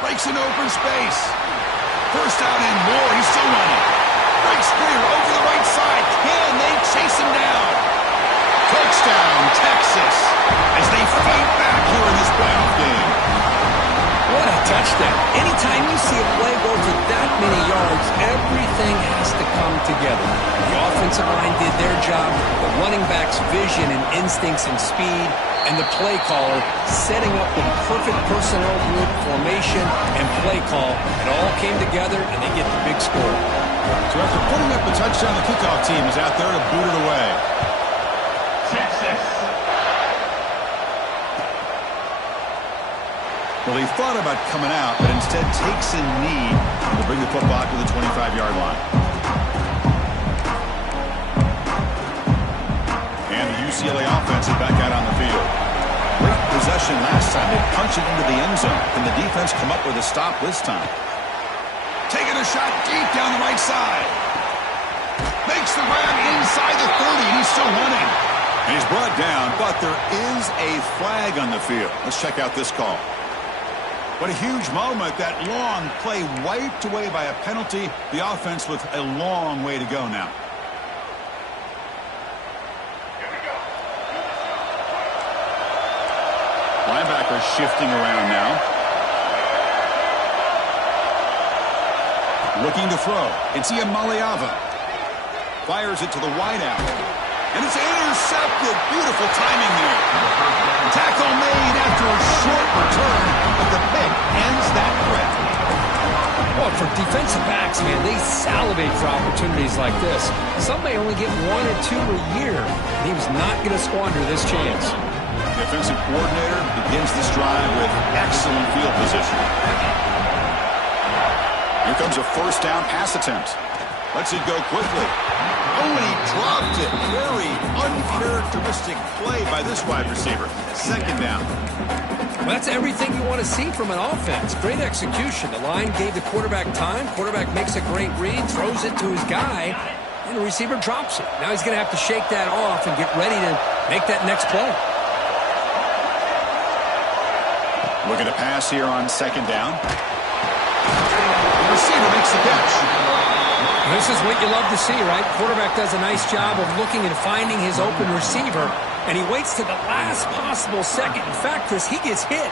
Breaks into open space. First down and more. He's still running. Breaks clear over the right side. Can they chase him down? Touchdown, Texas, as they fight back here in this playoff game. What a touchdown. Anytime you see a play go for that many yards, everything has to come together. The offensive line did their job, the running back's vision and instincts and speed, and the play caller setting up the perfect personnel group, formation, and play call. It all came together, and they get the big score. So after putting up the touchdown, the kickoff team is out there to boot it away. Texas. Well, he thought about coming out, but instead takes a knee and will bring the football to the 25-yard line. And the UCLA offense is back out on the field. Great possession last time. They punched it into the end zone. Can the defense come up with a stop this time? Taking a shot deep down the right side. Makes the grab inside the 30, and he's still running. And he's brought down, but there is a flag on the field. Let's check out this call. What a huge moment. That long play wiped away by a penalty. The offense with a long way to go now. Linebacker shifting around now. Looking to throw. It's Iamaleava. Fires it to the wideout. And it's intercepted. Beautiful timing there. Tackle made after a short return, but the pick ends that threat. Well, for defensive backs, man, they salivate for opportunities like this. Some may only get 1 or 2 a year, and he was not going to squander this chance. The offensive coordinator begins this drive with excellent field position. Here comes a first down pass attempt. Lets it go quickly. Oh, and he dropped it. Very uncharacteristic play by this wide receiver. Second down. Well, that's everything you want to see from an offense. Great execution. The line gave the quarterback time. Quarterback makes a great read, throws it to his guy, and the receiver drops it. Now he's going to have to shake that off and get ready to make that next play. Looking to pass here on second down. The receiver makes the catch. This is what you love to see, right? Quarterback does a nice job of looking and finding his open receiver, and he waits to the last possible second. In fact, Chris, he gets hit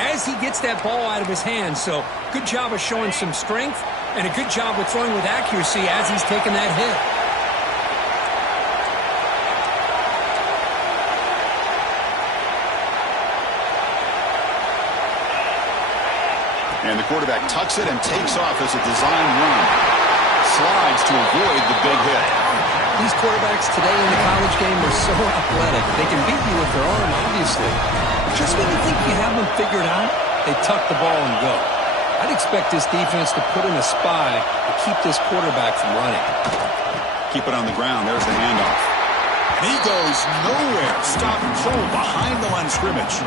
as he gets that ball out of his hands. So good job of showing some strength and a good job of throwing with accuracy as he's taking that hit. And the quarterback tucks it and takes off as a design run. Slides to avoid the big hit. These quarterbacks today in the college game are so athletic. They can beat you with their arm, obviously. Just when you think you have them figured out, they tuck the ball and go. I'd expect this defense to put in a spy to keep this quarterback from running. Keep it on the ground. There's the handoff. And he goes nowhere. Stop and pull behind the line of scrimmage.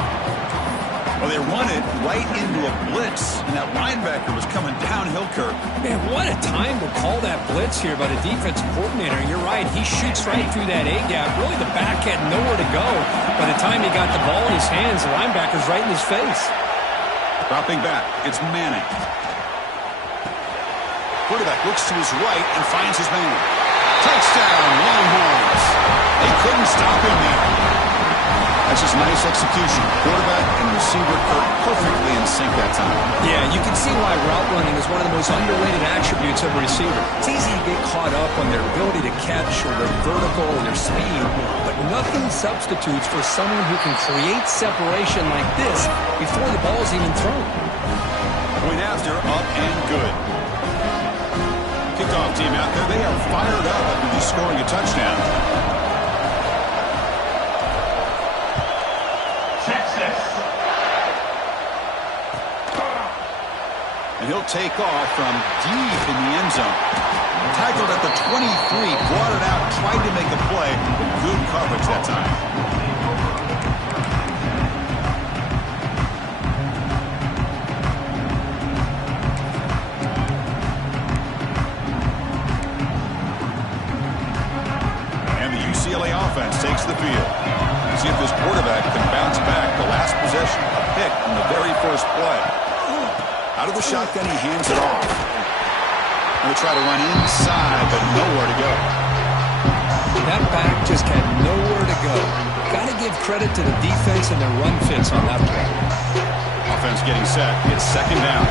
Well, they run it right into a blitz, and that linebacker was coming downhill, Kirk. Man, what a time to call that blitz here by the defensive coordinator. And you're right, he shoots right through that A-gap. Really, the back had nowhere to go. By the time he got the ball in his hands, the linebacker's right in his face. Dropping back, it's Manning. Quarterback looks to his right and finds his man. Touchdown, Longhorns. They couldn't stop him there. That's just nice execution. Quarterback and receiver perfectly in sync that time. Yeah, you can see why route running is one of the most underrated attributes of a receiver. It's easy to get caught up on their ability to catch or their vertical or their speed, but nothing substitutes for someone who can create separation like this before the ball's even thrown. Point after, up and good. Kickoff team out there, they are fired up after just scoring a touchdown. And he'll take off from deep in the end zone. Tackled at the 23, brought it out, tried to make a play, but good coverage that time. And the UCLA offense takes the field. See if this quarterback can bounce back. The last possession, a pick in the very first play. Out of the shotgun, he hands it off. And they try to run inside, but nowhere to go. That back just had nowhere to go. Got to give credit to the defense and their run fits on that play. Offense getting set. It's second down.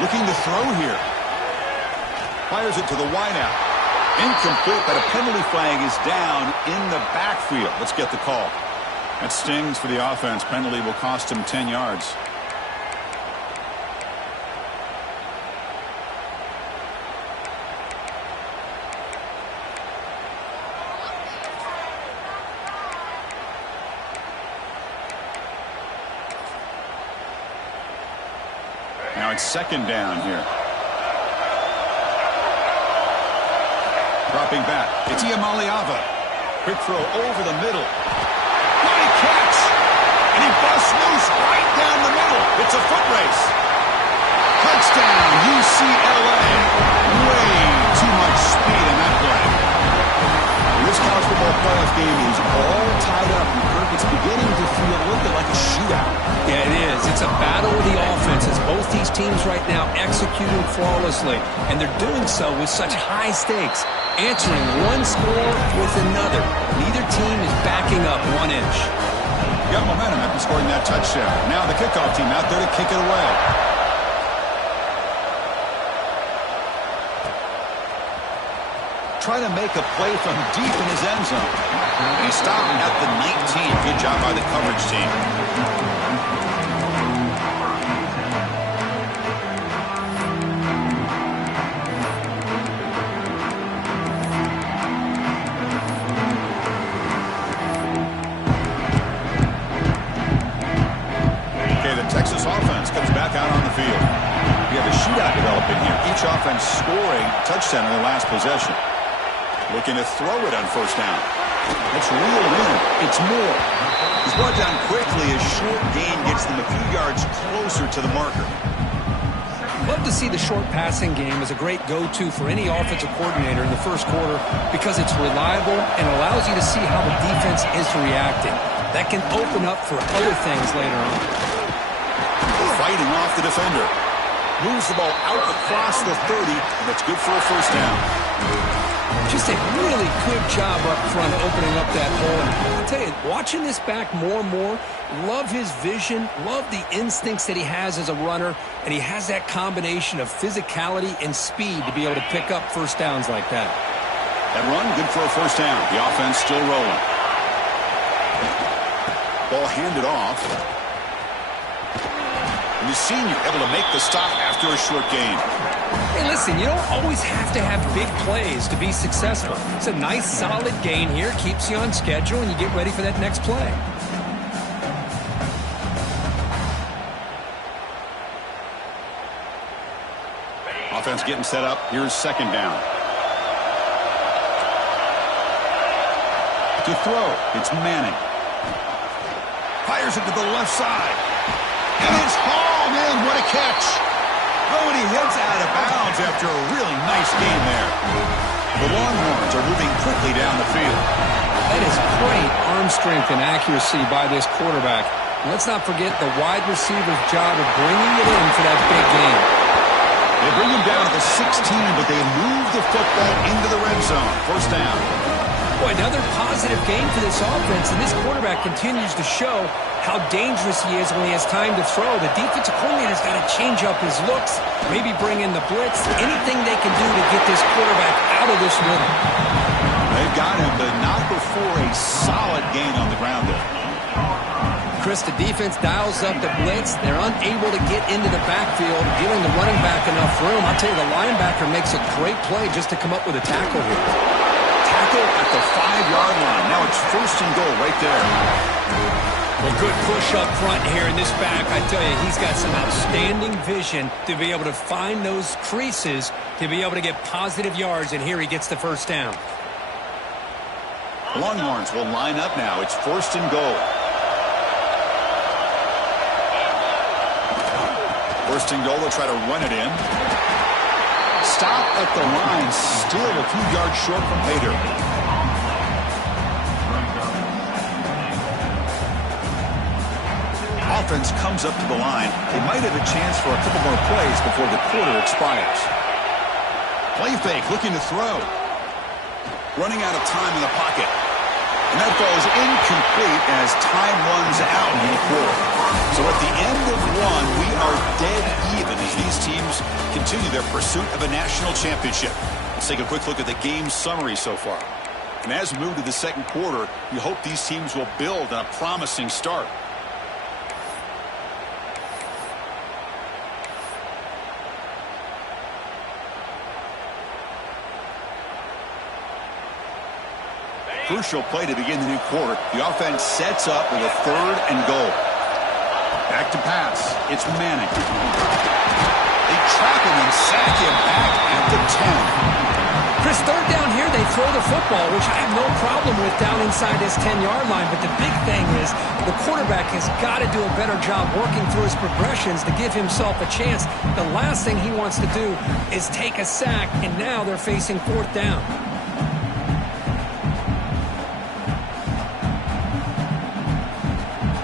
Looking to throw here. Fires it to the wideout. Incomplete, but a penalty flag is down in the backfield. Let's get the call. That stings for the offense. Penalty will cost him 10 yards. Now it's second down here. Dropping back. It's Iamaleava. Quick throw over the middle. What a catch! And he busts loose right down the middle. It's a foot race. Touchdown, UCLA. Way too much speed in that play. This college football playoff game is all tied up. And Kirk, it's beginning to feel a little bit like a shootout. Yeah, it is. It's a battle of the offenses. Both these teams right now executing flawlessly. And they're doing so with such high stakes. Answering one score with another. Neither team is backing up 1 inch. Got momentum after scoring that touchdown. Now the kickoff team out there to kick it away. Trying to make a play from deep in his end zone. And he stopped at the 19. Good job by the coverage team. Each offense scoring touchdown in their last possession. Looking to throw it on first down. That's reeled in. It's more. He's brought down quickly. A short gain gets them a few yards closer to the marker. Love to see the short passing game as a great go-to for any offensive coordinator in the first quarter because it's reliable and allows you to see how the defense is reacting. That can open up for other things later on. Fighting off the defender. Moves the ball out across the 30, and it's good for a first down. Just a really good job up front opening up that hole. And I'll tell you, watching this back more and more, love his vision, love the instincts that he has as a runner, and he has that combination of physicality and speed to be able to pick up first downs like that. That run, good for a first down. The offense still rolling. Ball handed off. And the senior able to make the stop after a short gain. Hey, listen, you don't always have to have big plays to be successful. It's a nice, solid gain here. Keeps you on schedule, and you get ready for that next play. Offense getting set up. Here's second down. To throw, it's Manning. Fires it to the left side. And it's hauled in. What a catch. Oh, and he heads out of bounds after a really nice game there. The Longhorns are moving quickly down the field. That is great arm strength and accuracy by this quarterback. And let's not forget the wide receiver's job of bringing it in for that big game. They bring him down to the 16, but they move the football into the red zone. First down. Boy, another positive game for this offense, and this quarterback continues to show how dangerous he is when he has time to throw. The defensive coordinator's got to change up his looks, maybe bring in the blitz, anything they can do to get this quarterback out of this rhythm. They've got him, but not before a solid gain on the ground there. Chris, the defense dials up the blitz. They're unable to get into the backfield, giving the running back enough room. I'll tell you, the linebacker makes a great play just to come up with a tackle here. Tackle at the 5-yard line. Now it's first and goal right there. Well, good push up front here in this back. I tell you, he's got some outstanding vision to be able to find those creases, to be able to get positive yards, and here he gets the first down. The Longhorns will line up now. It's first and goal. First and goal, they'll try to run it in. Stop at the line, still a few yards short from pay dirt. offense comes up to the line, they might have a chance for a couple more plays before the quarter expires. Play fake, looking to throw. Running out of time in the pocket. And that ball is incomplete as time runs out in the quarter. So at the end of one, we are dead even as these teams continue their pursuit of a national championship. Let's take a quick look at the game summary so far. And as we move to the second quarter, you hope these teams will build on a promising start. Crucial play to begin the new quarter. The offense sets up with a 3rd and goal. Back to pass. It's Manning. They trap him and sack him back at the 10. Chris, 3rd down here, they throw the football, which I have no problem with down inside his 10-yard line. But the big thing is the quarterback has got to do a better job working through his progressions to give himself a chance. The last thing he wants to do is take a sack, and now they're facing 4th down.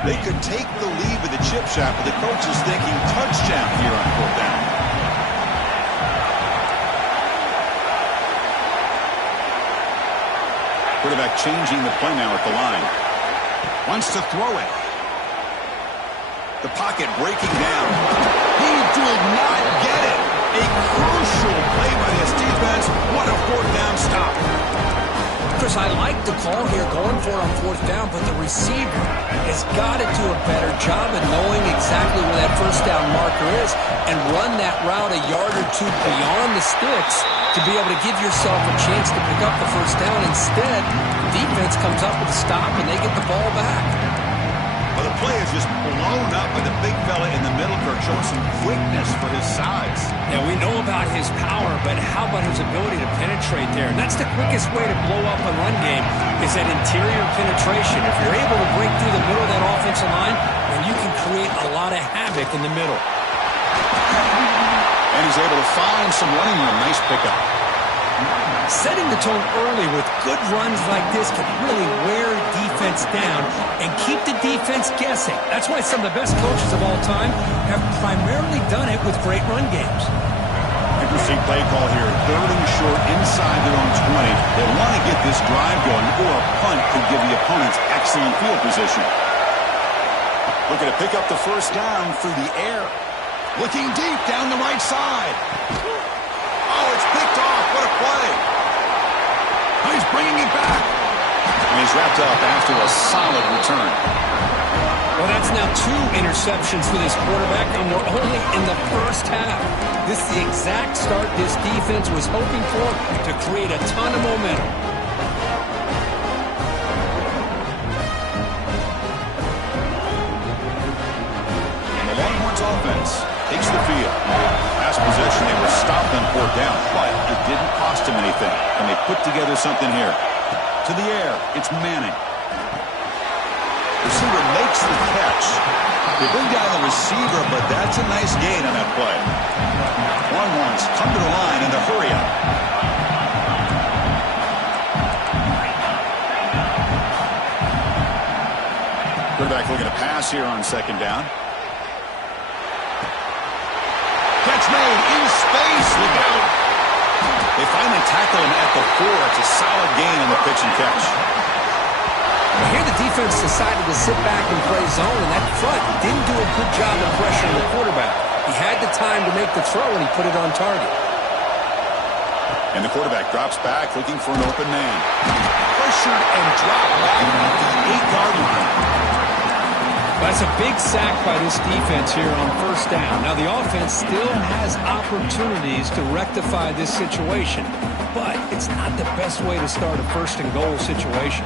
They could take the lead with the chip shot, but the coach is thinking touchdown here on 4th down. Quarterback changing the play now at the line. Wants to throw it. The pocket breaking down. He did not get it. A crucial play by this defense. What a 4th down stop. Chris, I like the call here going for it on 4th down, but the receiver has got to do a better job of knowing exactly where that 1st down marker is and run that route a yard or two beyond the sticks to be able to give yourself a chance to pick up the 1st down. Instead, the defense comes up with a stop and they get the ball back. Well, the play is just blown up by the big fella in the middle, Kirk, showing some quickness for his size. Yeah, we know about his power, but how about his ability to penetrate there? And that's the quickest way to blow up a run game is that interior penetration. If you're able to break through the middle of that offensive line, then you can create a lot of havoc in the middle. And he's able to find some running room. Nice pickup. Setting the tone early with good runs like this can really wear defense down and keep the defense guessing. That's why some of the best coaches of all time have primarily done it with great run games. Interesting play call here. 3rd and short inside their own 20. They want to get this drive going, or a punt could give the opponents excellent field position. Looking to pick up the 1st down through the air. Looking deep down the right side. Oh, it's picked off. What a play. He's bringing it back. And he's wrapped up after a solid return. Well, that's now 2 interceptions for this quarterback, and we're only in the 1st half. This is the exact start this defense was hoping for to create a ton of momentum. And the Longhorns offense takes the field. Last possession, they were stopped on 4th down, but it didn't cost them anything. And they put together something here. To the air, it's Manning. Receiver makes the catch. They bring down the receiver, but that's a nice gain on that play. Longhorns come to the line in the hurry up. Quarterback looking to pass here on 2nd down. Catch made in space. Look out. They finally tackle him at the 4. It's a solid gain on the pitch and catch. Well, here the defense decided to sit back and play zone, and that front didn't do a good job of pressuring the quarterback. He had the time to make the throw, and he put it on target. And the quarterback drops back looking for an open man. Pressured and dropped back at the 8-yard line. That's a big sack by this defense here on 1st down. Now, the offense still has opportunities to rectify this situation, but it's not the best way to start a 1st and goal situation.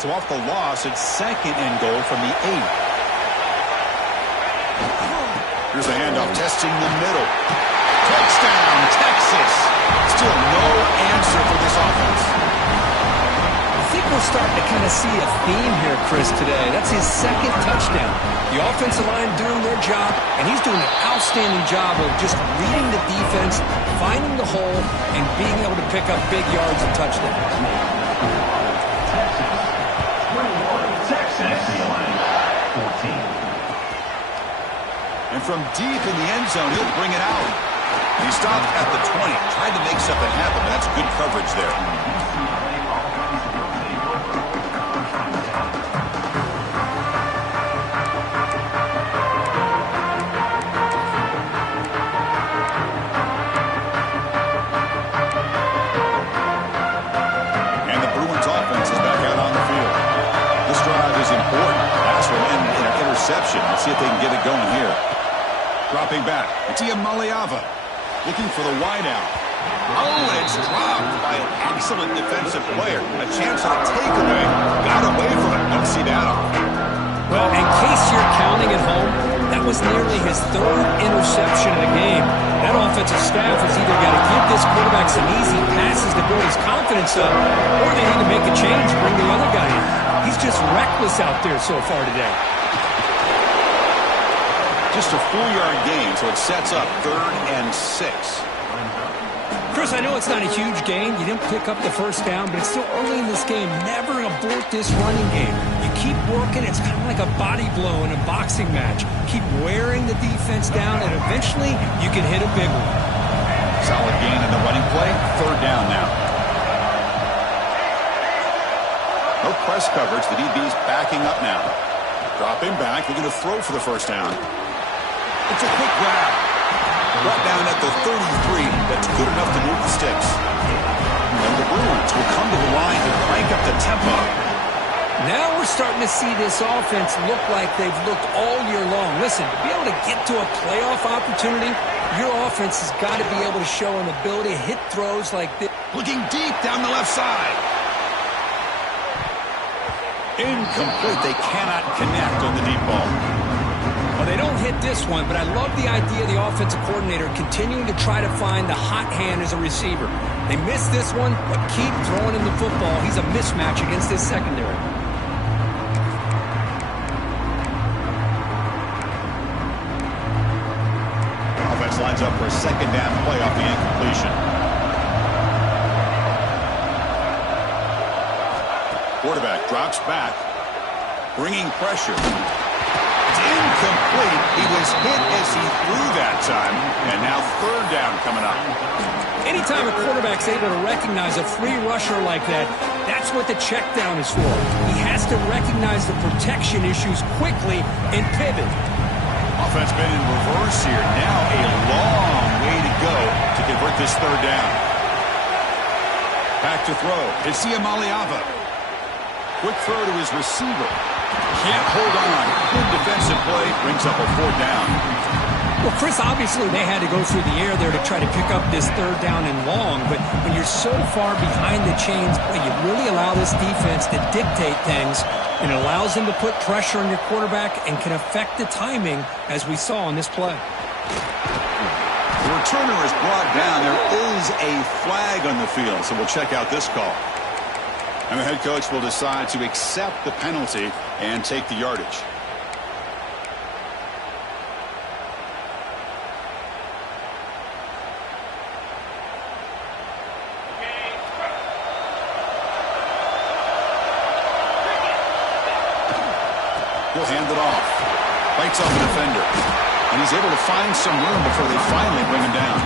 So off the loss, it's 2nd and goal from the 8. Here's a handoff testing the middle. Touchdown, Texas. Still no answer for this offense. I think we're starting to kind of see a theme here, Chris, today. That's his 2nd touchdown. The offensive line doing their job, and he's doing an outstanding job of just reading the defense, finding the hole, and being able to pick up big yards and touchdowns. And from deep in the end zone, he'll bring it out. He stopped at the 20, tried to make something happen, but that's good coverage there. And the Bruins offense is back out on the field. This drive is important. Pass will end in an interception. Let's see if they can get it going here. Dropping back, Iamaleava looking for the wideout. Oh, and it's dropped by an excellent defensive player. A chance at a takeaway. Got away from it. Don't see that often. Well, in case you're counting at home, that was nearly his third interception of the game. That offensive staff has either got to give this quarterback some easy passes to build his confidence up, or they need to make a change, bring the other guy in. He's just reckless out there so far today. Just a 4-yard gain, so it sets up 3rd and 6. Chris, I know it's not a huge gain. You didn't pick up the first down, but it's still early in this game. Never abort this running game. You keep working. It's kind of like a body blow in a boxing match. Keep wearing the defense down, and eventually you can hit a big one. Solid gain in the running play. 3rd down now. No press coverage. The DB's backing up now. Dropping back. They're going to throw for the first down. It's a quick grab. Brought down at the 33. That's good enough to move the sticks. And the Bruins will come to the line to crank up the tempo. Now we're starting to see this offense look like they've looked all year long. Listen, to be able to get to a playoff opportunity, your offense has got to be able to show an ability to hit throws like this. Looking deep down the left side. Incomplete. They cannot connect on the deep ball. Well, they don't hit this one, but I love the idea of the offensive coordinator continuing to try to find the hot hand as a receiver. They missed this one, but keep throwing him the football. He's a mismatch against this secondary. Offense lines up for a 2nd down play off the incompletion. Quarterback drops back, bringing pressure. Incomplete. He was hit as he threw that time, and now 3rd down coming up. Anytime a quarterback's able to recognize a free rusher like that, that's what the check down is for. He has to recognize the protection issues quickly and pivot. Offense been in reverse here. Now a long way to go to convert this 3rd down. Back to throw. It's Iamaleava. Quick throw to his receiver. Can't hold on. Good defensive play. Brings up a 4th down. Well, Chris, obviously they had to go through the air there to try to pick up this 3rd down and long, but when you're so far behind the chains, boy, you really allow this defense to dictate things, and it allows them to put pressure on your quarterback and can affect the timing, as we saw on this play. The returner is brought down. There is a flag on the field, so we'll check out this call. And the head coach will decide to accept the penalty and take the yardage. He'll hand it off. Bites off the defender. And he's able to find some room before they finally bring him down.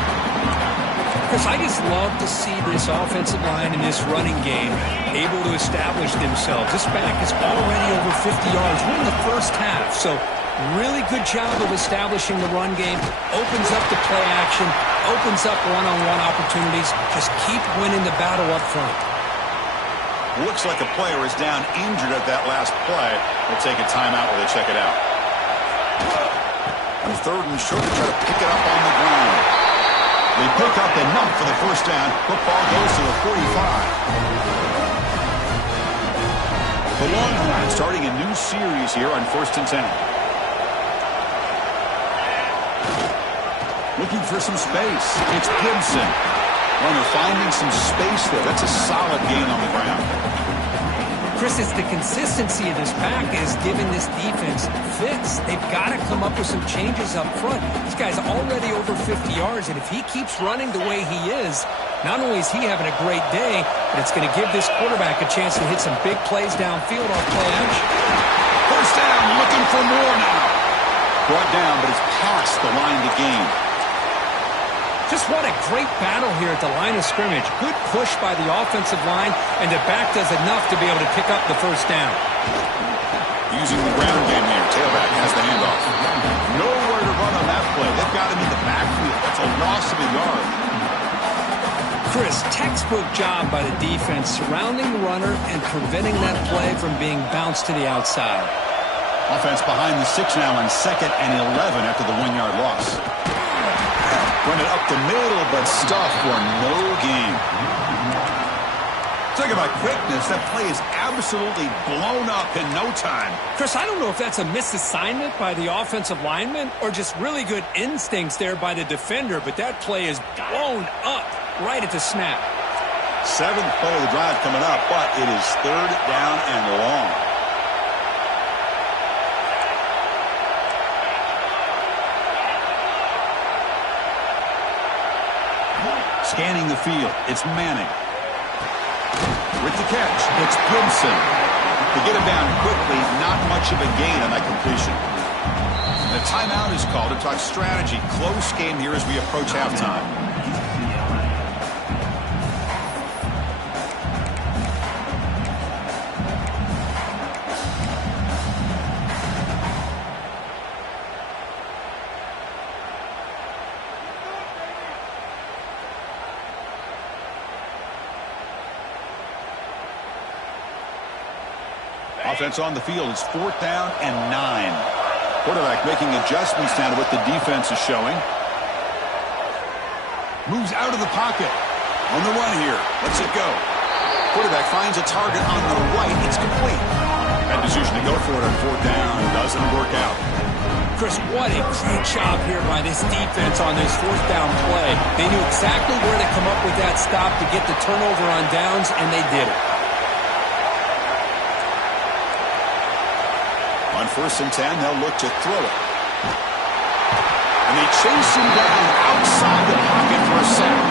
Chris, I just love to see this offensive line in this running game able to establish themselves. This back is already over 50 yards. We're in the first half, so really good job of establishing the run game. Opens up the play action, opens up one-on-one opportunities. Just keep winning the battle up front. Looks like a player is down injured at that last play. We'll take a timeout while they check it out. On 3rd and short, to try to pick it up on the ground. They pick up enough for the first down. Football goes to the 45. The Longhorns starting a new series here on 1st and 10. Looking for some space. It's Gibson. Runner finding some space there. That's a solid gain on the ground. Chris, it's the consistency of this pack is giving this defense fits. They've got to come up with some changes up front. This guy's already over 50 yards, and if he keeps running the way he is, not only is he having a great day, but it's going to give this quarterback a chance to hit some big plays downfield off play action. First down, looking for more now. Brought down, but it's past Chris, what a great battle here at the line of scrimmage. Good push by the offensive line, and the back does enough to be able to pick up the first down. Using the ground game here. Tailback has the handoff. Nowhere to run on that play. They've got him in the backfield. That's a loss of a yard. Chris, textbook job by the defense surrounding the runner and preventing that play from being bounced to the outside. Offense behind the 6 now on 2nd and 11 after the 1-yard loss. Run it up the middle, but stuff for no gain. Talk about quickness. That play is absolutely blown up in no time. Chris, I don't know if that's a misassignment by the offensive lineman or just really good instincts there by the defender, but that play is blown up right at the snap. 7th play of the drive coming up, but it is 3rd down and long. Scanning the field, it's Manning. With the catch, it's Gibson. To get him down quickly, not much of a gain on that completion. The timeout is called to talk strategy. Close game here as we approach halftime. Offense on the field. It's 4th down and 9. Quarterback making adjustments now to what the defense is showing. Moves out of the pocket. On the run here. Lets it go. Quarterback finds a target on the right. It's complete. That decision to go for it on 4th down doesn't work out. Chris, what a great job here by this defense on this 4th down play. They knew exactly where to come up with that stop to get the turnover on downs, and they did it. On 1st and 10, they'll look to throw it. And they chase him down outside the pocket for a sack.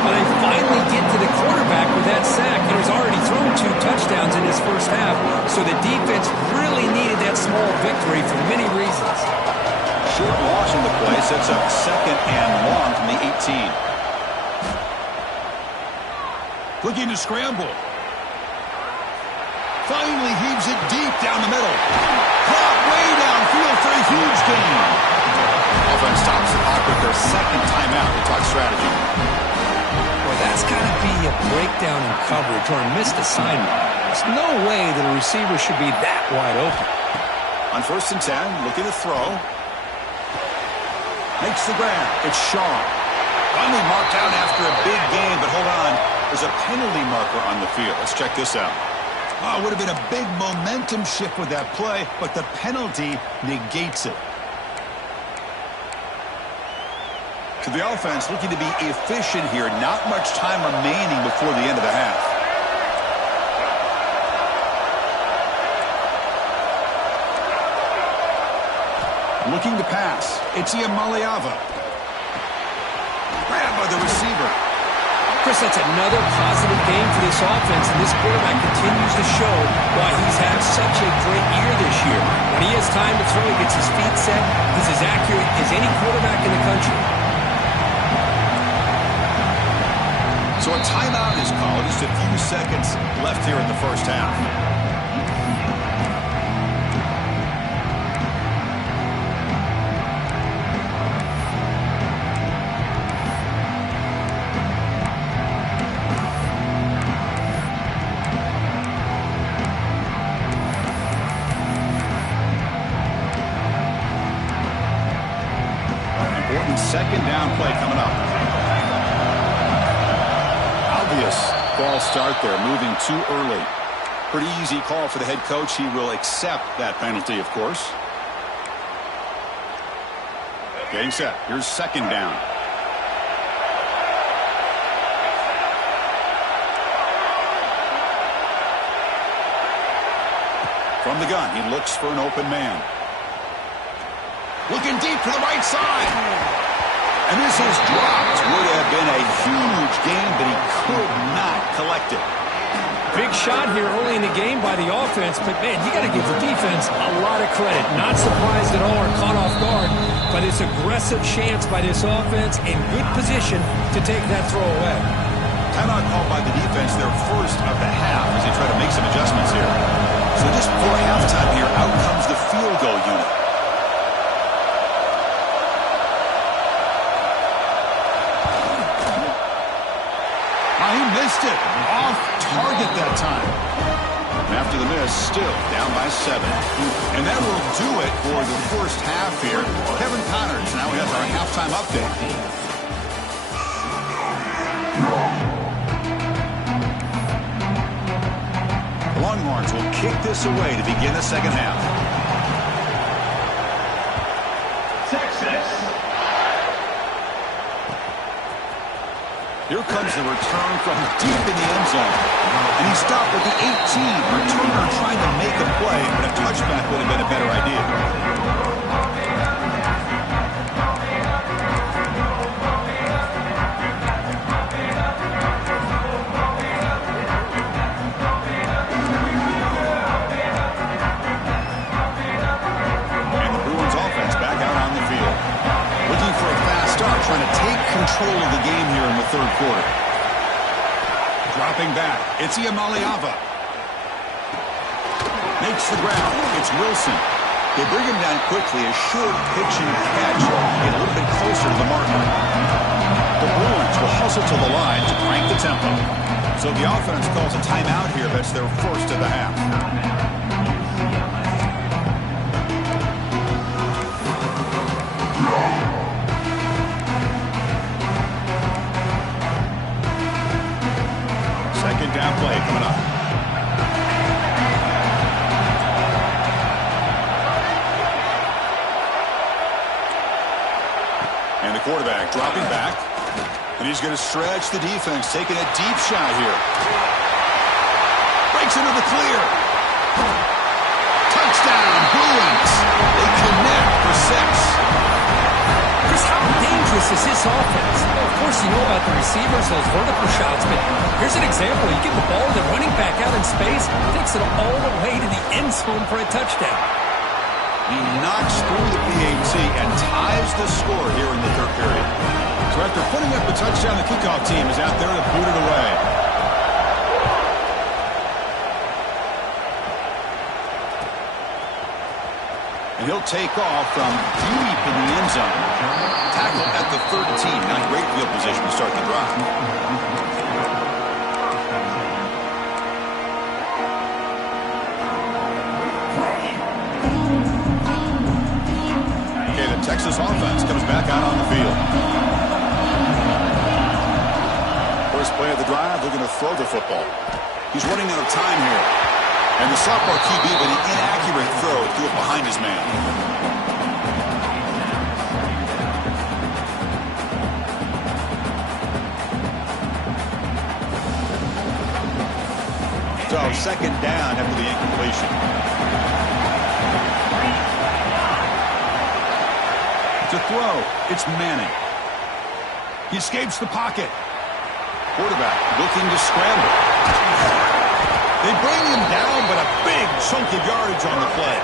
Well, they finally get to the quarterback with that sack. He's already thrown 2 touchdowns in his first half, so the defense really needed that small victory for many reasons. Short loss on the play sets up 2nd and long from the 18. Looking to scramble. Finally heaves it deep down the middle. Caught way downfield for a huge gain. Offense stops the clock with their 2nd timeout to talk strategy. Well, that's got to be a breakdown in coverage or a missed assignment. There's no way that a receiver should be that wide open. On 1st and 10, looking to throw. Makes the grab. It's Shaw. Finally marked out after a big gain, but hold on. There's a penalty marker on the field. Let's check this out. Oh, it would have been a big momentum shift with that play, but the penalty negates it. So the offense looking to be efficient here. Not much time remaining before the end of the half. Looking to pass. It's Iamaleava. Grabbed by the receiver. Chris, that's another positive game for this offense, and this quarterback continues to show why he's had such a great year this year. When he has time to throw, he gets his feet set. He's as accurate as any quarterback in the country. So a timeout is called. Just a few seconds left here in the first half. Important 2nd down play coming up. Obvious false start there, moving too early. Pretty easy call for the head coach. He will accept that penalty, of course. Getting set. Here's 2nd down. From the gun, he looks for an open man. Looking deep to the right side. And this is dropped. Would have been a huge gain, but he could not collect it. Big shot here early in the game by the offense, but, man, you got to give the defense a lot of credit. Not surprised at all or caught off guard. by this aggressive chance by this offense in good position to take that throw away. Timeout called by the defense, their first of the half, as they try to make some adjustments here. So just before halftime here, out comes the field goal unit. He missed it. Off target that time. After the miss, still down by 7. And that will do it for the first half here. Kevin Connors now has our halftime update. Longhorns will kick this away to begin the second half. Texas. Here comes the return from deep in the end zone. And he stopped with the 18. Returner trying to make a play, but a touchback would have been a better idea. And the Bruins offense back out on the field. Looking for a fast start, trying to take control of the game here in the third quarter. Dropping back, it's Iamaleava. Makes the ground, it's Wilson. They bring him down quickly, a short pitch and catch, a little bit closer to the marker. The Bruins will hustle to the line to crank the tempo. So the offense calls a timeout here. That's their first of the half. Second down play coming up. And the quarterback dropping back. And he's going to stretch the defense, taking a deep shot here. Breaks into the clear. Touchdown, Bruins. They connect for 6. Chris, how dangerous is this offense? Well, of course, you know about the receivers, those vertical shots, but here's an example. You get the ball to the running back out in space, takes it all the way to the end zone for a touchdown. He knocks through the PAT and ties the score here in the third period. So after putting up the touchdown, the kickoff team is out there to boot it away. And he'll take off from deep in the end zone. Tackle at the 13. Not great field position to start the drive. Okay, the Texas offense comes back out on the field. First play of the drive, they're going to throw the football. He's running out of time here. And the sophomore QB with an inaccurate throw threw it behind his man. So second down after the incompletion. To throw, it's Manning. He escapes the pocket. Quarterback looking to scramble. They bring him down, but a big chunk of yardage on the play.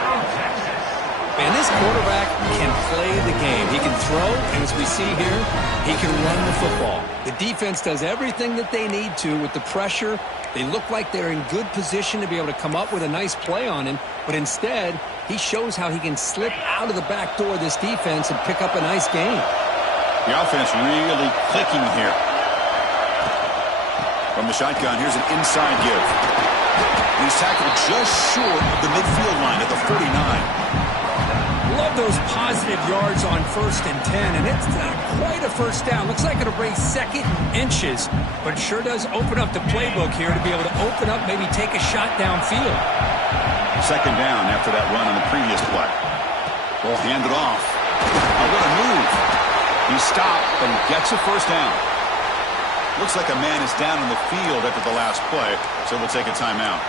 Man, this quarterback can play the game. He can throw, and as we see here, he can run the football. The defense does everything that they need to with the pressure. They look like they're in good position to be able to come up with a nice play on him, but instead, he shows how he can slip out of the back door of this defense and pick up a nice gain. The offense really clicking here. From the shotgun, here's an inside give. He's tackled just short of the midfield line at the 49. Love those positive yards on 1st and 10, and it's not quite a first down. Looks like it'll bring second inches, but it sure does open up the playbook here to be able to open up, maybe take a shot downfield. Second down after that run on the previous play. Will hand it off. Oh, what a move. He stopped, but he gets a first down. Looks like a man is down on the field after the last play, so we'll take a timeout.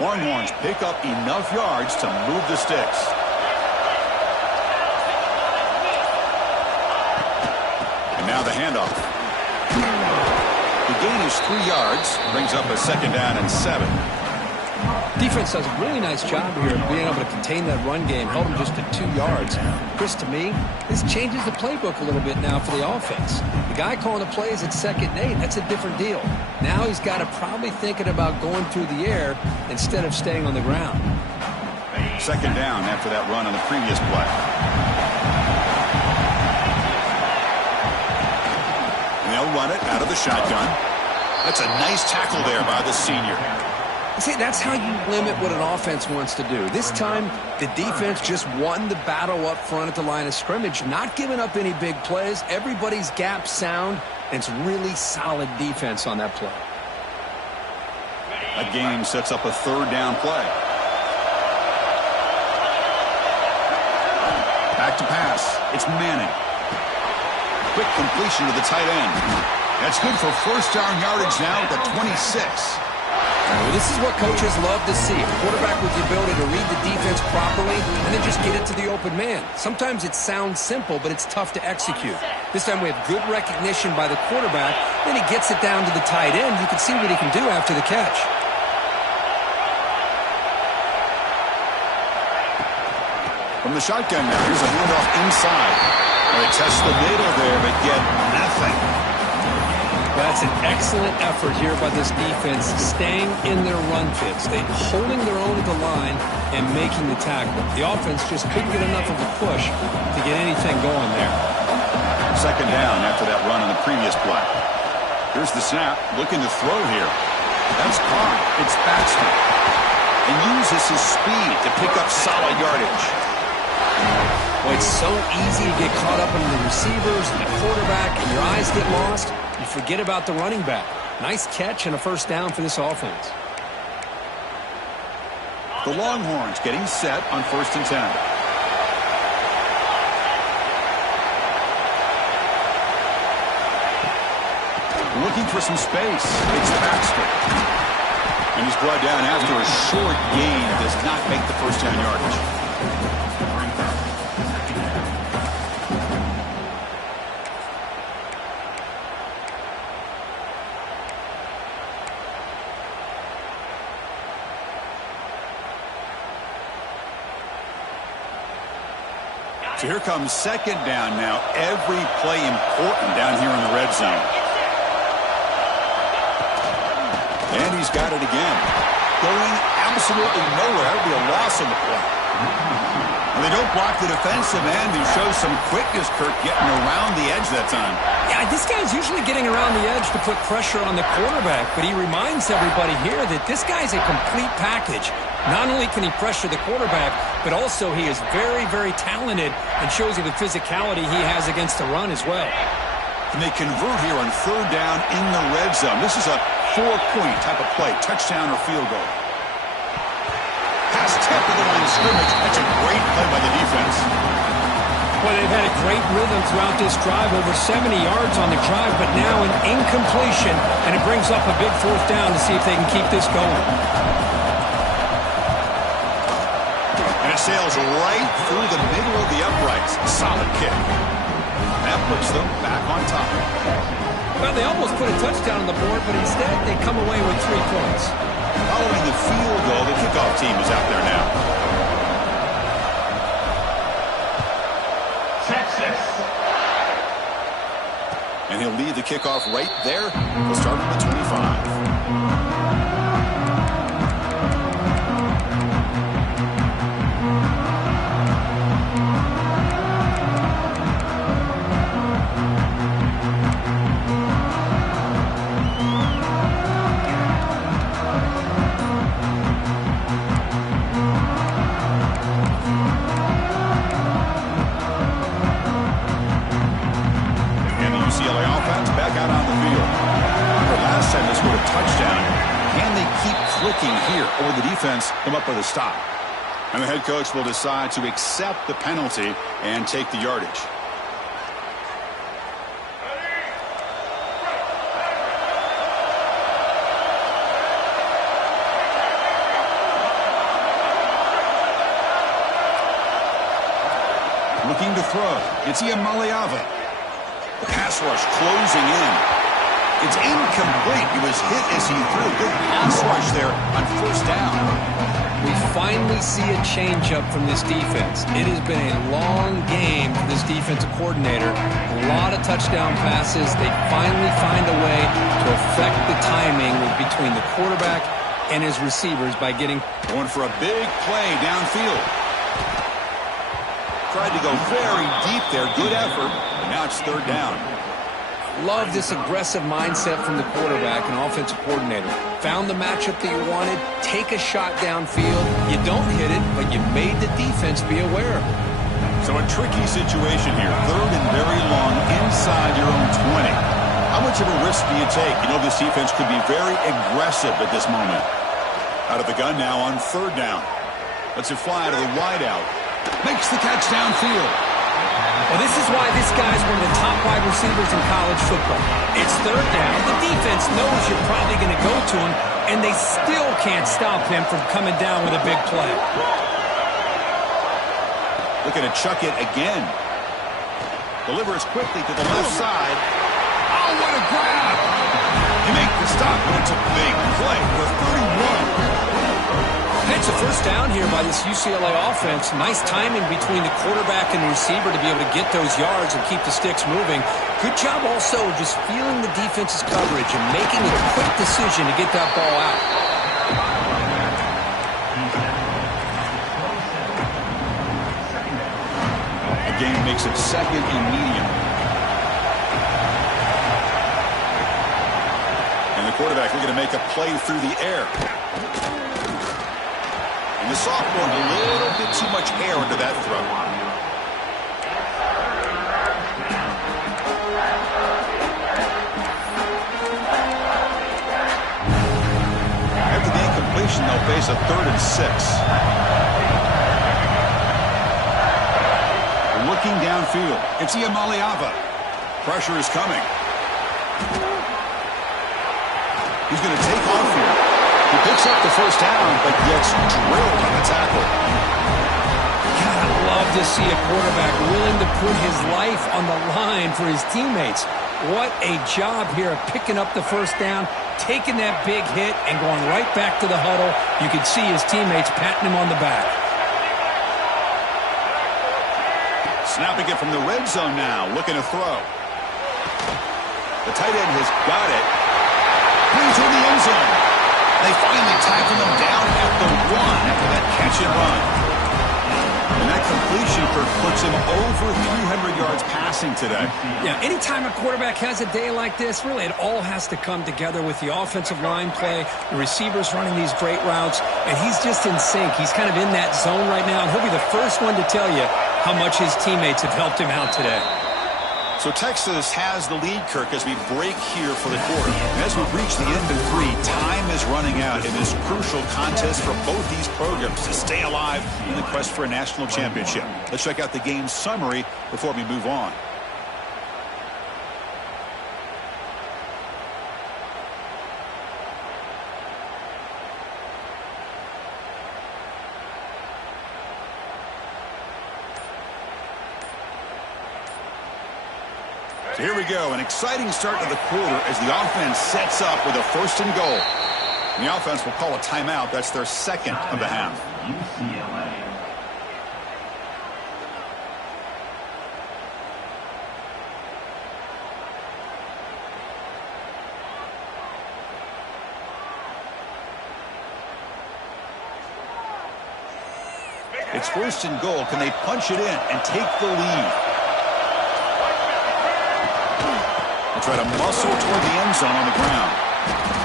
Longhorns pick up enough yards to move the sticks. And handoff. The gain is 3 yards, brings up a second down and 7. Defense does a really nice job here of being able to contain that run game, held them just at 2 yards. Chris, to me, this changes the playbook a little bit now for the offense. The guy calling the plays at 2nd and 8, that's a different deal. Now he's got to probably thinking about going through the air instead of staying on the ground. Second down after that run on the previous play. And they'll run it out of the shotgun. That's a nice tackle there by the senior. See, that's how you limit what an offense wants to do. This time, the defense just won the battle up front at the line of scrimmage, not giving up any big plays. Everybody's gap sound, and it's really solid defense on that play. That game sets up a 3rd down play. Back to pass. It's Manning. Quick completion to the tight end. That's good for 1st down yardage now at the 26. Well, this is what coaches love to see. A quarterback with the ability to read the defense properly and then just get it to the open man. Sometimes it sounds simple, but it's tough to execute. This time we have good recognition by the quarterback. Then he gets it down to the tight end. You can see what he can do after the catch. From the shotgun now, here's a handoff inside. They test the middle there, but get nothing. That's an excellent effort here by this defense, staying in their run fits. They're holding their own at the line and making the tackle. The offense just couldn't get enough of a push to get anything going there. Second down after that run on the previous play. Here's the snap, looking to throw here. That's caught. It's Baxter. And uses his speed to pick up solid yardage. Well, it's so easy to get caught up in the receivers and the quarterback, and your eyes get lost. You forget about the running back. Nice catch and a 1st down for this offense. The Longhorns getting set on 1st and 10. Looking for some space. It's Baxter. And he's brought down after a short gain. Does not make the 1st down yardage. So here comes 2nd down now. Every play important down here in the red zone. And he's got it again. Going absolutely nowhere. It'll be a loss on the play. And they don't block the defensive end, who shows some quickness, Kirk, getting around the edge that time. Yeah, this guy's usually getting around the edge to put pressure on the quarterback, but he reminds everybody here that this guy's a complete package. Not only can he pressure the quarterback, but also he is very, very talented and shows you the physicality he has against the run as well. And they convert here on 3rd down in the red zone. This is a 4-point type of play, touchdown or field goal. Pass tipped to the line of scrimmage. That's a great play by the defense. Well, they've had a great rhythm throughout this drive, over 70 yards on the drive, but now an incompletion, and it brings up a big 4th down to see if they can keep this going. And it sails right through the middle of the uprights. Solid kick. That puts them back on top. Well, they almost put a touchdown on the board, but instead they come away with 3 points. Following the field goal, the kickoff team is out there now. Texas. And he'll lead the kickoff right there. He'll start on the 25. Here, or the defense come up with a stop. And the head coach will decide to accept the penalty and take the yardage. Looking to throw. It's Iamaleava. Pass rush closing in. It's incomplete. He was hit as he threw. Good pass rush there on first down. We finally see a changeup from this defense. It has been a long game for this defensive coordinator. A lot of touchdown passes. They finally find a way to affect the timing between the quarterback and his receivers by going for a big play downfield. Tried to go very deep there. Good effort. And now it's third down. Love this aggressive mindset from the quarterback and offensive coordinator. Found the matchup that you wanted. Take a shot downfield. You don't hit it, but you made the defense be aware of it. So a tricky situation here. Third and very long inside your own 20. How much of a risk do you take? You know this defense could be very aggressive at this moment. Out of the gun now on third down. Lets it fly to the wideout. Makes the catch downfield. Well, this is why this guy's one of the top wide receivers in college football. It's third down. The defense knows you're probably going to go to him, and they still can't stop him from coming down with a big play. Looking to chuck it again. Delivers quickly to the left side. Oh, what a grab! You make the stop, but it's a big play for 31. It's a first down here by this UCLA offense. Nice timing between the quarterback and the receiver to be able to get those yards and keep the sticks moving. Good job also just feeling the defense's coverage and making a quick decision to get that ball out. A game makes it second and medium. And the quarterback looking to make a play through the air. And the sophomore, a little bit too much air into that throw. After the incompletion, they'll face a 3rd and 6. Looking downfield. It's Iamaleava. Pressure is coming. He's going to take off here. He picks up the first down, but gets drilled on the tackle. God, I love to see a quarterback willing to put his life on the line for his teammates. What a job here of picking up the first down, taking that big hit, and going right back to the huddle. You can see his teammates patting him on the back. Snapping it from the red zone now, looking to throw. The tight end has got it. Brings in the end zone. They finally tackle him down at the 1 after that catch and run. And that completion puts him over 300 yards passing today. Yeah, anytime a quarterback has a day like this, really it all has to come together with the offensive line play, the receivers running these great routes, and he's just in sync. He's kind of in that zone right now, and he'll be the first one to tell you how much his teammates have helped him out today. So Texas has the lead, Kirk, as we break here for the quarter. And as we reach the end of 3, time is running out in this crucial contest for both these programs to stay alive in the quest for a national championship. Let's check out the game summary before we move on. So here we go, an exciting start to the quarter as the offense sets up with a 1st and goal. And the offense will call a timeout. That's their 2nd of the half. UCLA. It's 1st and goal. Can they punch it in and take the lead? They'll try to muscle toward the end zone on the ground.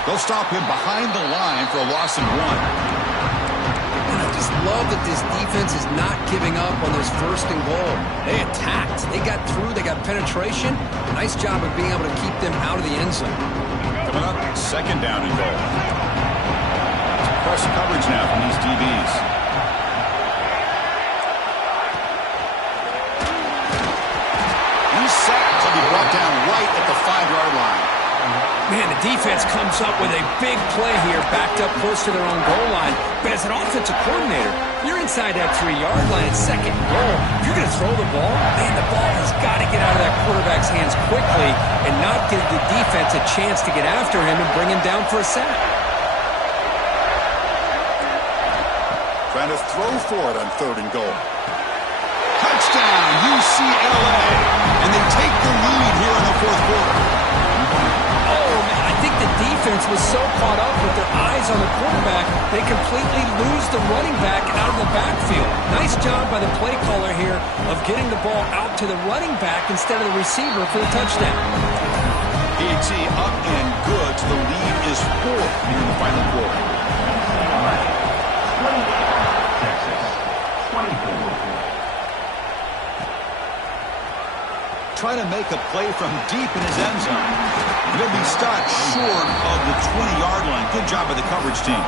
They'll stop him behind the line for a loss of 1. And I just love that this defense is not giving up on this 1st and goal. They attacked. They got through. They got penetration. Nice job of being able to keep them out of the end zone. Coming up, 2nd down and goal. It's press coverage now from these DBs. He's set to be brought down right at the 5-yard line. Man, the defense comes up with a big play here, backed up close to their own goal line. But as an offensive coordinator, you're inside that 3-yard line at second and goal. If you're going to throw the ball, man, the ball has got to get out of that quarterback's hands quickly and not give the defense a chance to get after him and bring him down for a sack. Trying to throw for it on 3rd and goal. Touchdown, UCLA. And they take the lead here in the 4th quarter. Oh, man, I think the defense was so caught up with their eyes on the quarterback, they completely lose the running back out of the backfield. Nice job by the play caller here of getting the ball out to the running back instead of the receiver for the touchdown. PAT up and good. The lead is 4 here in the final quarter. Texas, 24. Trying to make a play from deep in his end zone. He'll be stopped short of the 20-yard line. Good job by the coverage team.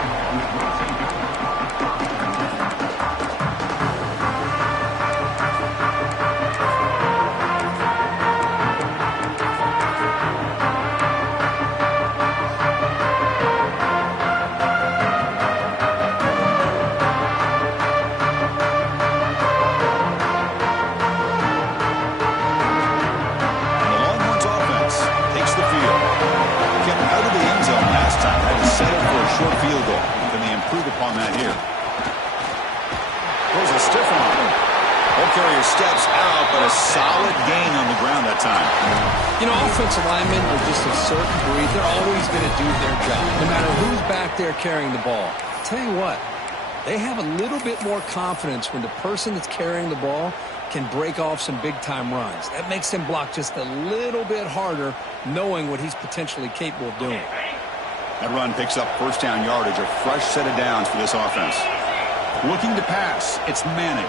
Short field goal. Can they improve upon that here? Throws a stiff one. Ball carrier steps out, but a solid gain on the ground that time. You know, offensive linemen are just a certain breed. They're always going to do their job, no matter who's back there carrying the ball. I'll tell you what, they have a little bit more confidence when the person that's carrying the ball can break off some big-time runs. That makes them block just a little bit harder, knowing what he's potentially capable of doing. That run picks up first down yardage, a fresh set of downs for this offense. Looking to pass, it's Manning.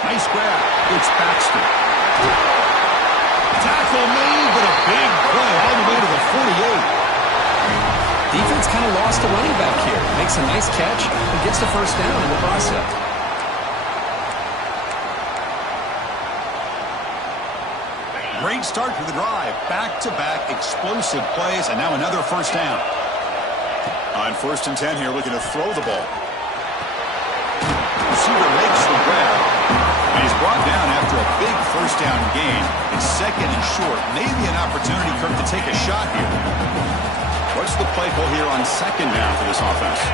Nice grab, it's Baxter. Tackle made, but a big play all the way to the 48. Defense kind of lost the running back here. Makes a nice catch and gets the first down in the process. Great start to the drive. Back-to-back explosive plays, and now another first down. On 1st and 10 here, looking to throw the ball. Receiver makes the grab, and he's brought down after a big first down gain. It's 2nd and short. Maybe an opportunity, Kirk, to take a shot here. What's the play call here on 2nd down for this offense?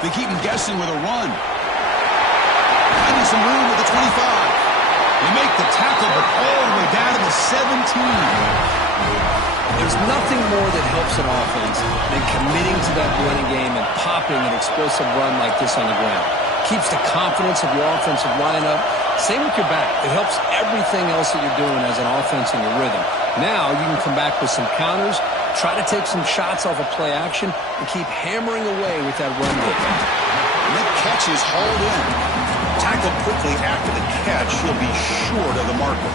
They keep him guessing with a run. Finding some room at the 25. They make the tackle, but all the way down to the 17. There's nothing more that helps an offense than committing to that running game and popping an explosive run like this on the ground. Keeps the confidence of your offensive lineup. Same with your back. It helps everything else that you're doing as an offense in your rhythm. Now you can come back with some counters, try to take some shots off of play action, and keep hammering away with that run game. And that catch is hauled in. Tackled quickly after the catch. He'll be short of the marker.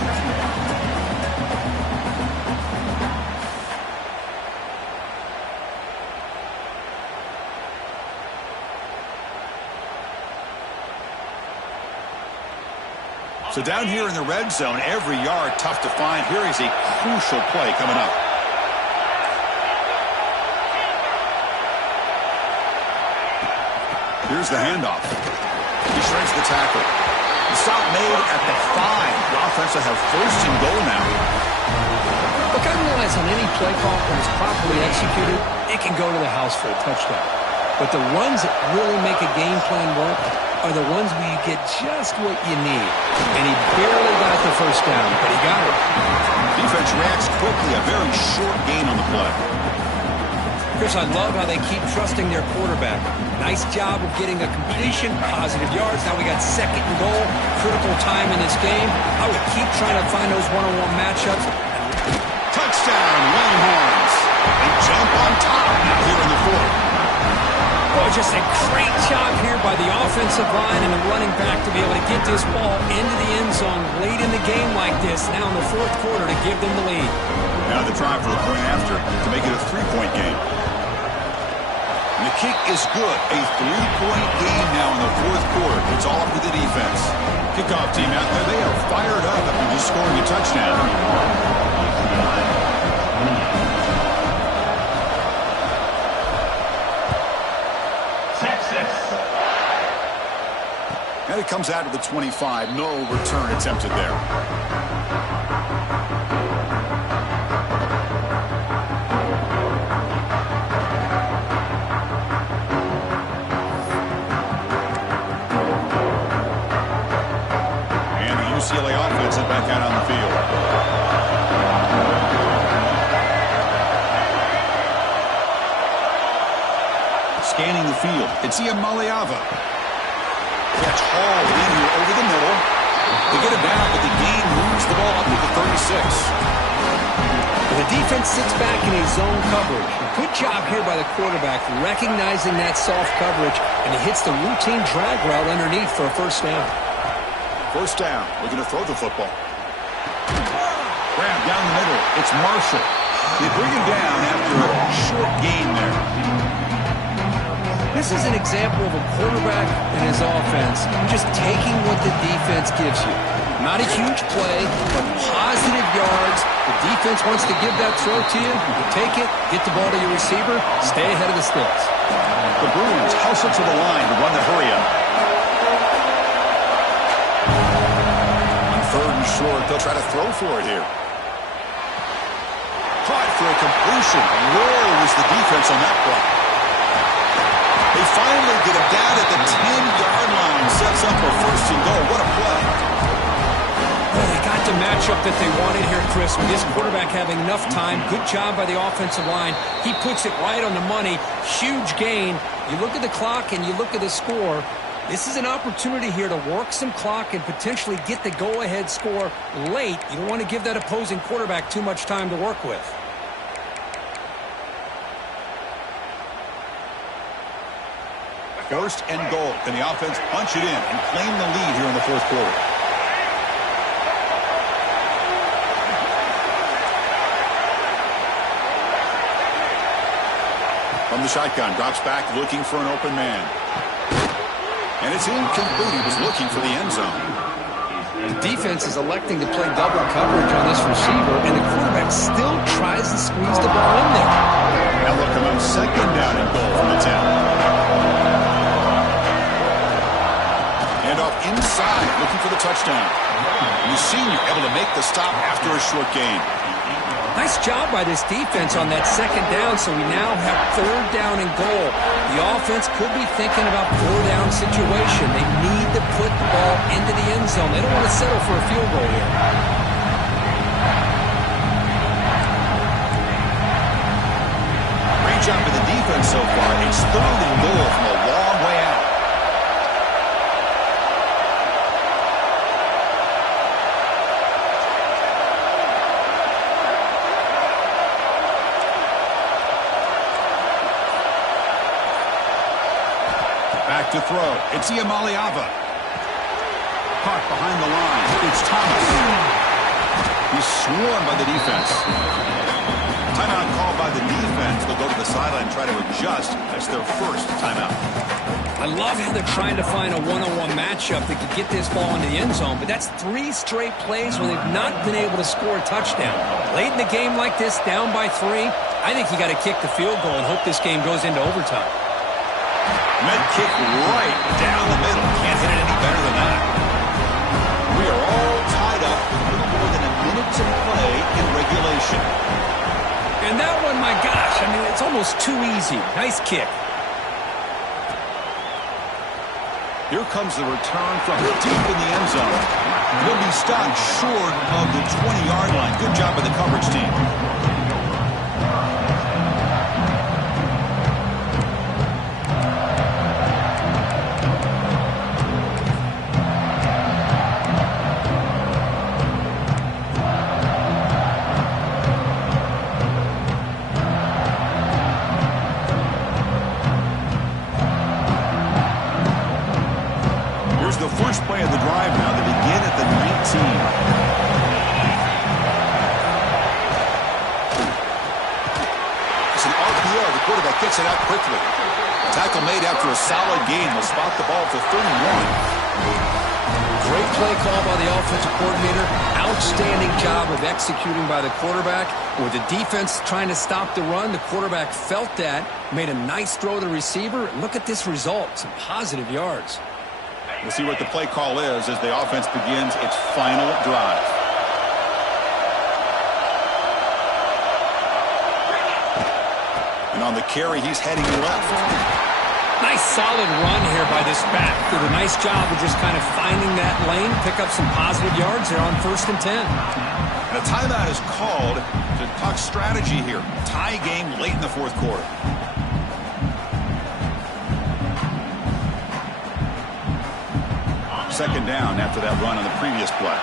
So down here in the red zone, every yard tough to find. Here is a crucial play coming up. Here's the handoff. He shrinks the tackle. The stop made at the 5. The offense will have 1st and goal now. Look, I realize on any play call, when it's properly executed, it can go to the house for a touchdown. But the ones that really make a game plan work are the ones where you get just what you need. And he barely got the first down, but he got it. Defense reacts quickly. A very short gain on the play. Chris, I love how they keep trusting their quarterback. Nice job of getting a completion, positive yards. Now we got 2nd and goal, critical time in this game. I would keep trying to find those one-on-one matchups. Touchdown, Longhorns. They jump on top now here in the 4th. Oh, just a great job here by the offensive line and the running back to be able to get this ball into the end zone late in the game like this, now in the 4th quarter, to give them the lead. Now the try for the point after to make it a 3-point game. And the kick is good. A 3-point game now in the 4th quarter. It's all up to the defense. Kickoff team out there, they are fired up after just scoring a touchdown. And it comes out to the 25. No return attempted there. And the UCLA offense is back out on the field. Scanning the field, it's Iamaleava. Gets hauled in here over the middle. They get it down, but the gain moves the ball up to the 36. The defense sits back in a zone coverage. Good job here by the quarterback recognizing that soft coverage, and he hits the routine drag route underneath for a first down. First down, looking to throw the football. Grab down the middle. It's Marshall. They bring him down after a short gain there. This is an example of a quarterback and his offense just taking what the defense gives you. Not a huge play, but positive yards. The defense wants to give that throw to you. You take it, get the ball to your receiver, stay ahead of the sticks. The Bruins hustle to the line to run the hurry-up. On third and short, they'll try to throw for it here. Caught for a completion. Where was the defense on that play? They finally get him down at the 10-yard line. Sets up a first and goal. What a play. Well, they got the matchup that they wanted here, Chris, with this quarterback having enough time. Good job by the offensive line. He puts it right on the money. Huge gain. You look at the clock and you look at the score. This is an opportunity here to work some clock and potentially get the go-ahead score late. You don't want to give that opposing quarterback too much time to work with. First and goal. Can the offense punch it in and claim the lead here in the fourth quarter? From the shotgun, drops back looking for an open man. And it's incomplete. He was looking for the end zone. The defense is electing to play double coverage on this receiver, and the quarterback still tries to squeeze the ball in there. Now look at him, second down and goal from the 10. Off inside, looking for the touchdown. And the senior able to make the stop after a short gain. Nice job by this defense on that second down, so we now have third down and goal. The offense could be thinking about four-down situation. They need to put the ball into the end zone. They don't want to settle for a field goal here. Great job by the defense so far. It's third and goal from a long way out. Back to throw. It's Iamaleava. Caught behind the line. It's Thomas. He's swarmed by the defense. Timeout called by the defense. They'll go to the sideline and try to adjust. That's their first timeout. I love how they're trying to find a one-on-one matchup that could get this ball into the end zone, but that's 3 straight plays where they've not been able to score a touchdown. Late in the game like this, down by 3, I think you got to kick the field goal and hope this game goes into overtime. Med kick right down the middle. Can't hit it any better than that. We are all tied up with a little more than a minute to play in regulation. And that one, my gosh, I mean, it's almost too easy. Nice kick. Here comes the return from deep in the end zone. He'll be stopped short of the 20-yard line. Good job by the coverage team. First play of the drive now. They begin at the 19. It's an RPO. The quarterback gets it out quickly. Tackle made after a solid gain. They'll spot the ball for 31. Great play call by the offensive coordinator. Outstanding job of executing by the quarterback. With the defense trying to stop the run, the quarterback felt that, made a nice throw to the receiver. And look at this result, some positive yards. We'll see what the play call is as the offense begins its final drive. And on the carry, he's heading left. Nice solid run here by this back. Did a nice job of just kind of finding that lane, pick up some positive yards there on 1st and 10. And a timeout is called to talk strategy here. Tie game late in the 4th quarter. Second down after that run on the previous play.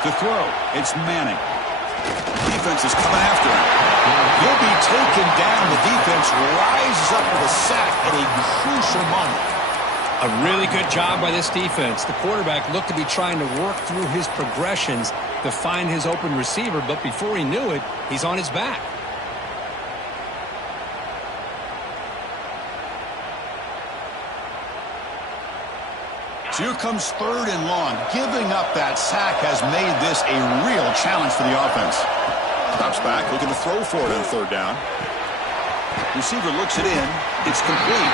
To throw, it's Manning. Defense is coming after him. He'll be taken down. The defense rises up with a sack at a crucial moment. A really good job by this defense. The quarterback looked to be trying to work through his progressions to find his open receiver, but before he knew it, he's on his back. So here comes 3rd and long. Giving up that sack has made this a real challenge for the offense. Drops back, looking to throw for it on 3rd down. Receiver looks it in. It's complete.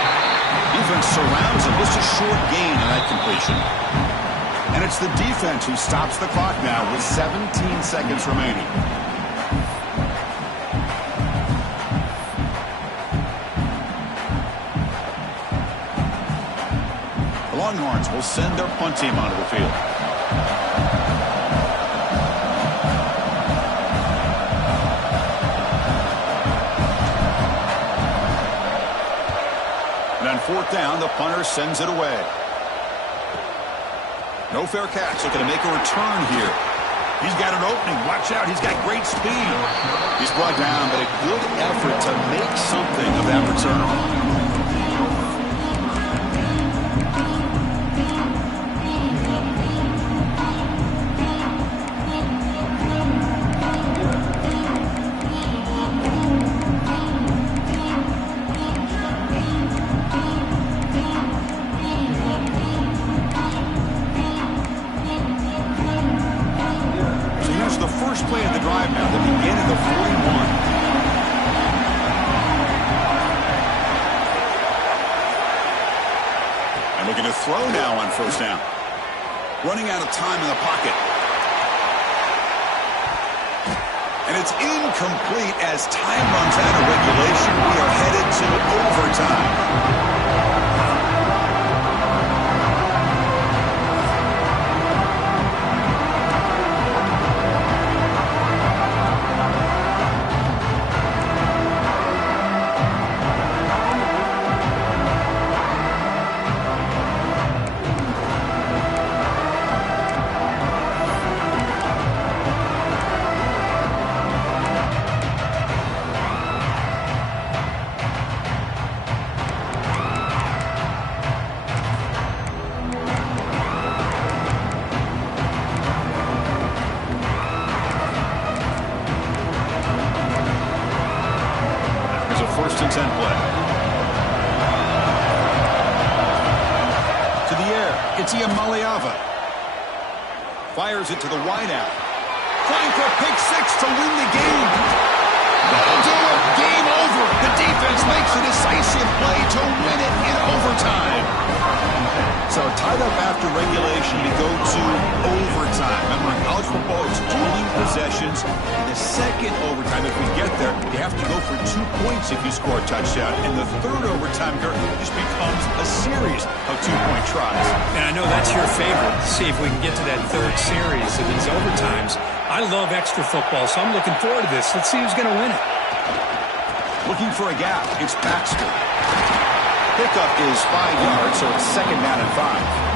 Defense surrounds him. Just a short gain on that completion. And it's the defense who stops the clock now with 17 seconds remaining. The Longhorns will send their punt team onto the field. And on 4th down, the punter sends it away. No fair catch. Looking to make a return here. He's got an opening. Watch out. He's got great speed. He's brought down, but a good effort to make something of that return. First play of the drive now, the beginning of the 41. And looking to throw now on 1st down. Running out of time in the pocket. And it's incomplete as time runs out of regulation. We are headed to overtime. First and 10 play. To the air. It's Iamaleava. Fires it to the wideout. Trying for a pick 6 to win the game. That'll do it. Game over. The defense makes a decisive play to win it in overtime. So tied up after regulation, we go to overtime. Remember, in college football, it's dueling possessions. In the second overtime, if we get there, you have to go for 2 points if you score a touchdown. And the third overtime, Kirk, just becomes a series of 2-point tries. And I know that's your favorite. See if we can get to that third series of these overtimes. I love extra football, so I'm looking forward to this. Let's see who's going to win it. Looking for a gap. It's Baxter. Pickup is 5 yards, so it's 2nd down and 5.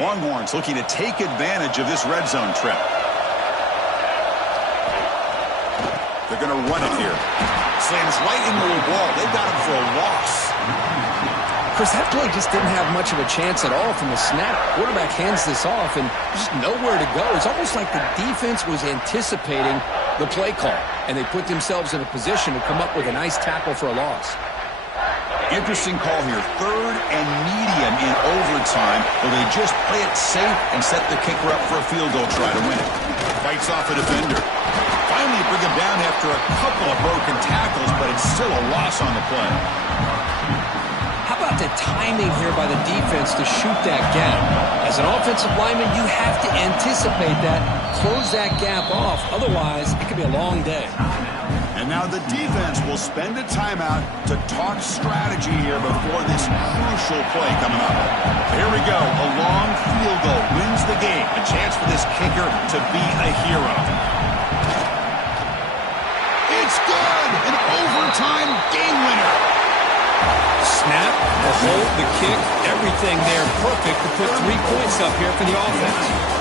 Longhorns looking to take advantage of this red zone trip. They're going to run it here. Slams right into the wall. They got him for a loss. Chris, that play just didn't have much of a chance at all from the snap. Quarterback hands this off, and just nowhere to go. It's almost like the defense was anticipating the play call, and they put themselves in a position to come up with a nice tackle for a loss. Interesting call here. 3rd and medium in overtime, where they just play it safe and set the kicker up for a field goal try to win it. Fights off a defender. Finally bring him down after a couple of broken tackles, but it's still a loss on the play. How about the timing here by the defense to shoot that gap? As an offensive lineman, you have to anticipate that, close that gap off. Otherwise, it could be a long day. And now the defense will spend a timeout to talk strategy here before this crucial play coming up. Here we go. A long field goal wins the game. A chance for this kicker to be a hero. It's good! An overtime game winner. Snap, the hold, the kick, everything there perfect to put 3 points up here for the offense.